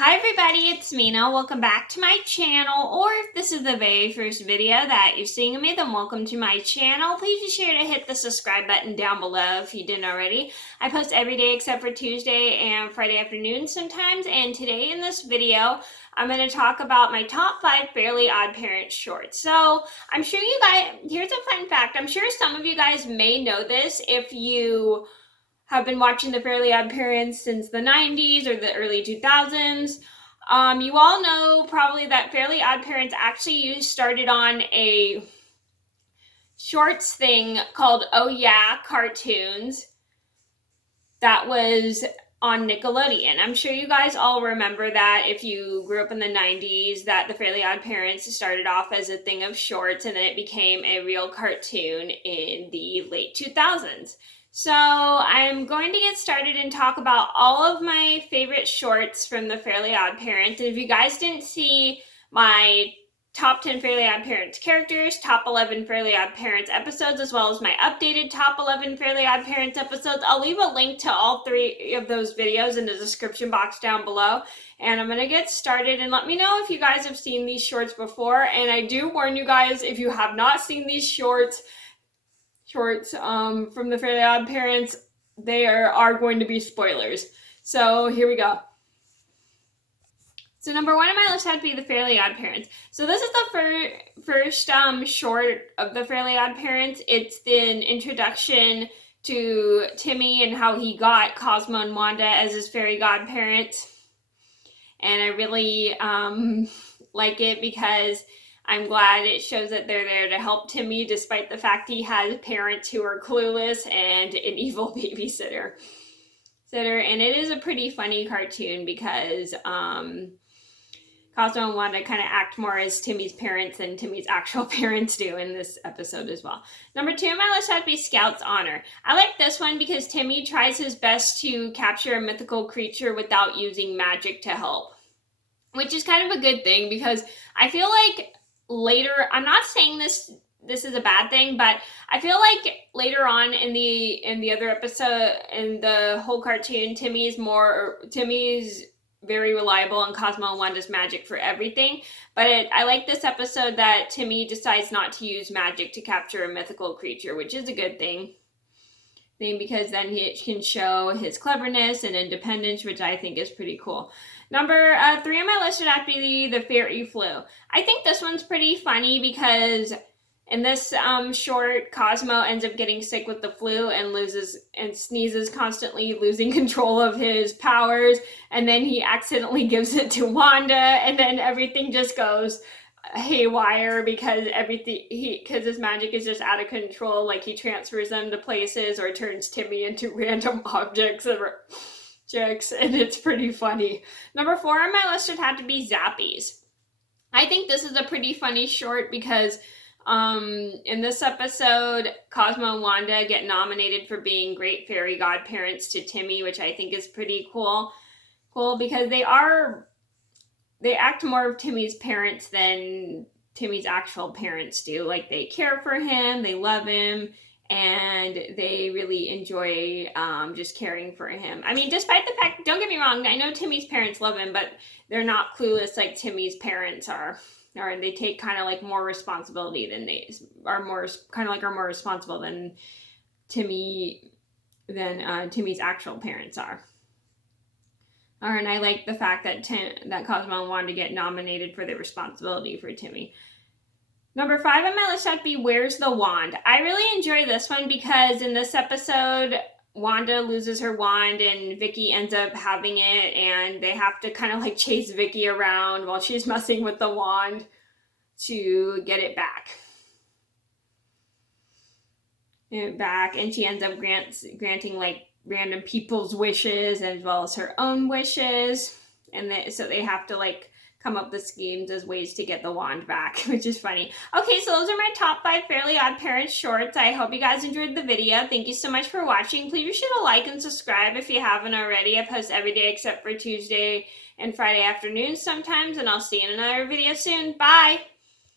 Hi everybody, it's Mena. Welcome back to my channel, or if this is the very first video that you're seeing of me, then welcome to my channel. Please be sure to hit the subscribe button down below if you didn't already. I post every day except for Tuesday and Friday afternoons sometimes, and today in this video, I'm going to talk about my top 5 Fairly Odd Parents shorts. So, I'm sure you guys, here's a fun fact, I'm sure some of you guys may know this if you have been watching the Fairly Odd Parents since the 90s or the early 2000s. You all know probably that Fairly Odd Parents actually started on a shorts thing called Oh Yeah Cartoons that was on Nickelodeon. I'm sure you guys all remember that if you grew up in the 90s, that the Fairly Odd Parents started off as a thing of shorts and then it became a real cartoon in the late 2000s. So I'm going to get started and talk about all of my favorite shorts from the Fairly Odd Parents. And if you guys didn't see my top 10 Fairly Odd Parents characters, top 11 Fairly Odd Parents episodes, as well as my updated top 11 Fairly Odd Parents episodes, I'll leave a link to all 3 of those videos in the description box down below. And I'm going to get started, and let me know if you guys have seen these shorts before. And I do warn you guys, if you have not seen these shorts from the Fairly Odd Parents, they are going to be spoilers. So here we go. So number 1 on my list had to be the Fairly Odd Parents. So this is the first short of the Fairly Odd Parents. It's the introduction to Timmy and how he got Cosmo and Wanda as his fairy godparents. And I really like it because I'm glad it shows that they're there to help Timmy despite the fact he has parents who are clueless and an evil babysitter. And it is a pretty funny cartoon because Cosmo and Wanda kind of act more as Timmy's parents than Timmy's actual parents do in this episode as well. Number 2 on my list had to be Scout's Honor. I like this one because Timmy tries his best to capture a mythical creature without using magic to help, which is kind of a good thing because I feel like later, I'm not saying this is a bad thing, but I feel like later on in the other episode, in the whole cartoon, Timmy's very reliable on Cosmo and Wanda's magic for everything. But I like this episode that Timmy decides not to use magic to capture a mythical creature, which is a good thing because then he can show his cleverness and independence, which I think is pretty cool. Number 3 on my list would have to be the Fairy Flu. I think this one's pretty funny because in this short, Cosmo ends up getting sick with the flu and sneezes constantly, losing control of his powers, and then he accidentally gives it to Wanda, and then everything just goes haywire because his magic is just out of control. Like he transfers them to places or turns Timmy into random objects and it's pretty funny. Number 4 on my list would have to be Zappies. I think this is a pretty funny short because in this episode, Cosmo and Wanda get nominated for being great fairy godparents to Timmy, which I think is pretty cool because they act more of Timmy's parents than Timmy's actual parents do. Like, they care for him, they love him, and they really enjoy just caring for him. I mean, despite the fact, don't get me wrong, I know Timmy's parents love him, but they're not clueless like Timmy's parents are. Or they take kind of like more responsibility than are more responsible than Timmy's actual parents are. And I like the fact that Cosmo and Wanda get nominated for their responsibility for Timmy. Number 5 on my list would be Where's the Wand? I really enjoy this one because in this episode, Wanda loses her wand and Vicky ends up having it, and they have to kind of like chase Vicky around while she's messing with the wand to get it back. And she ends up granting like random people's wishes as well as her own wishes, and so they have to like come up with schemes as ways to get the wand back, which is funny. Okay, so those are my top 5 Fairly Odd Parents shorts. I hope you guys enjoyed the video. Thank you so much for watching. Please be sure to like and subscribe if you haven't already. I post every day except for Tuesday and Friday afternoons sometimes, and I'll see you in another video soon. Bye!